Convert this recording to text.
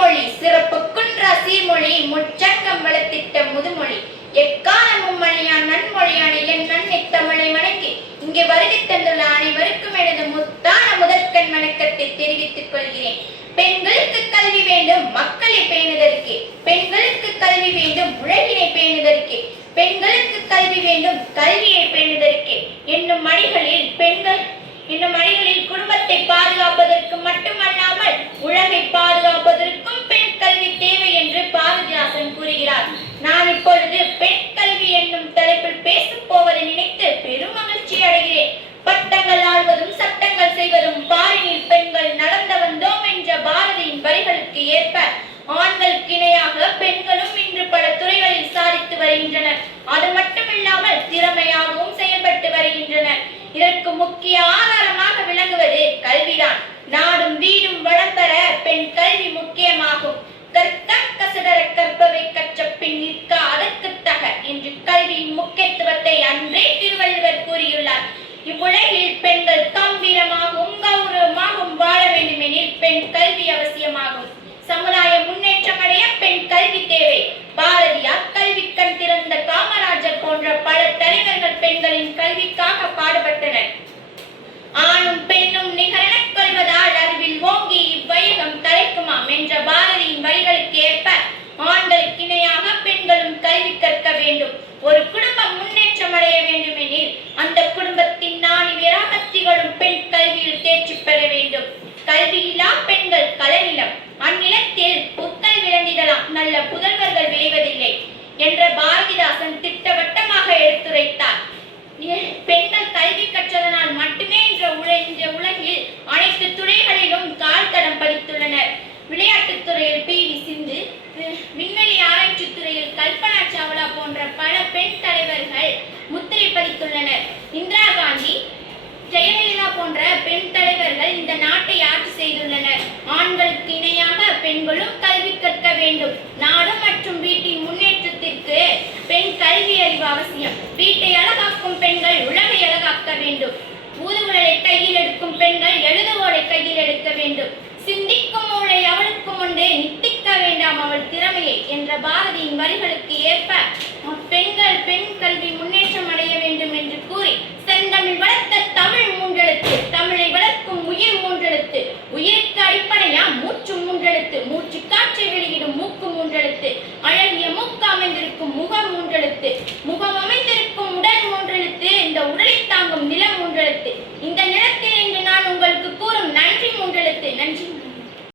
மும்மொழி சிறப்பு குன்றா சீர்மொழி முச்சங்கம் வளர்த்திட்ட முதுமொழி எக்காலமும் மொழியான் நன்மொழியான என் நன்னை தமிழை வணங்கி இங்கே வருகை தந்துள்ள அனைவருக்கும் எனது முத்தான முதற்கண் வணக்கத்தை தெரிவித்துக் கொள்கிறேன். பெண்களுக்கு கல்வி வேண்டும் மக்களை பேணுதற்கு, பெண்களுக்கு கல்வி வேண்டும் உலகினை பேணுதற்கு, பெண்களுக்கு கல்வி வேண்டும் கல்வியை பேணுதற்கு என்னும் அடிகளில் குடும்பத்தை பாதுகாப்பதற்கு மட்டுமல்லாமல் உலகை பாதுகாப்பதற்கும் பெண் கல்வி தேவை என்று பாரதிதாசன் கூறுகிறார். நான் இப்பொழுது பெண் கல்வி என்னும் தலைப்பில் பேசப் போவதை நினைத்து பெரும் மகிழ்ச்சி அடைகிறேன். பட்டங்கள் ஆள்வதும் சட்டங்கள் செய்வதும் பாரினில் பெண்கள் நடந்து வந்தோம் என்ற பாரதியின் வரிகளுக்கு ஏற்ப ஆண்களுக்கு இணையாக பெண்களும் இன்று பல துறைகளில் சாதித்து வருகின்றனர். அது மட்டுமில்லாமல் திறமையாகவும் செயல்பட்டு வருகின்றனர். இதற்கு முக்கிய ஆதாரமாக விளங்குவது கல்விதான். நாடும் வீடும் வளம் பெற பெண் கல்வி முக்கியமாகும். கற்பவை கற்ற பின் நிற்க அதற்கு தக என்று கல்வியின் முக்கியத்துவத்தை அன்றே திருவள்ளுவர் கூறியுள்ளார். இவ்வுலகில் பெண்கள் கம்பீரமாகவும் கௌரவமாகவும் வாழ வேண்டுமெனில் பெண் கல்வி அவசியமாகும். சமுதாய முன்னேற்றம் அடைய பெண் கல்வி தேவை. பாரதியார், கல்விக்கண் திறந்த காமராஜர் போன்ற பல தலைவர்கள் பெண்களின் கல்விக்காக பாடுபட்டனர். ஆணும் பெண்ணும் நிகரென கொள்வதால் அறிவில் ஓங்கி இவ்வையகம் தலைக்குமாம் என்ற பாரதியின் வரிகளுக்கு ஏற்ப ஆண்களுக்கு இணையாக பெண்களும் கல்வி கற்க வேண்டும். ஒரு குடும்பம் முன்னேற்றம் அடைய வேண்டுமெனில் அந்த குடும்பத்தின் நாணி விராக திகழும் பெண் கல்வியில் தேர்ச்சி பெற வேண்டும். கல்வியில்லா பெண்கள் களநிலம், அந்நிலத்தில் புத்தல் விளங்கிடலாம், நல்ல புதல்வர்கள் விளைவதில்லை என்ற பாரதிதாசன் திட்டவட்டமாக எடுத்துரைத்தார். பெண்கள் கல்வி கற்றதனால் மட்டுமே இன்ற உலகில் அனைத்து துறைகளிலும் கால் தடம் பதித்துள்ளனர். விளையாட்டுத் துறையில் பி.வி. சிந்து, விண்வெளி ஆராய்ச்சி துறையில் கல்பனா சாவ்லா போன்ற பல பெண் தலைவர்கள் முத்திரை பதித்துள்ளனர். இந்திரா காந்தி, ஜெயலலிதா போன்ற பெண் தலைவர்கள் இந்த நாட்டை ஆட்சி செய்துள்ளனர். ஆண்களுக்கு இணையாக பெண்களும் கல்வி கற்க வேண்டும். நாடு மற்றும் வீட்டின் முன்னேற்றத்திற்கு பெண் கல்வி அறிவு அவசியம். வீட்டை அழகாக்கும் பெண்கள் உலகை அழகாக்க வேண்டும். ஊதுகுழலை கையில் எடுக்கும் பெண்கள் எழுதுகோலை கையில் எடுக்க வேண்டும். சிந்திக்கும் மூளை அவளுக்கும் உண்டு, நித்திக்க வேண்டாம் அவள் திறமையை என்ற பாரதியின் வரிகளுக்கு ஏற்ப பெண்கள் பெண் கல்வி முன்னேற்றம் அடைய வேண்டும் என்று கூறி செந்தமிழ் வளர்த்த தமிழ் மூன்றெழுத்து, தமிழை வளர்க்கும் உயிர் மூன்றெழுத்து, உயிருக்கு அடிப்படையா மூச்சு மூன்றெழுத்து, மூச்சு காற்றை வெளியிடும் மூக்கு மூன்றெழுத்து, அழகிய மூக்கு அமைந்திருக்கும் முகம் மூன்றெழுத்து, முகம் அமைந்திருக்கும்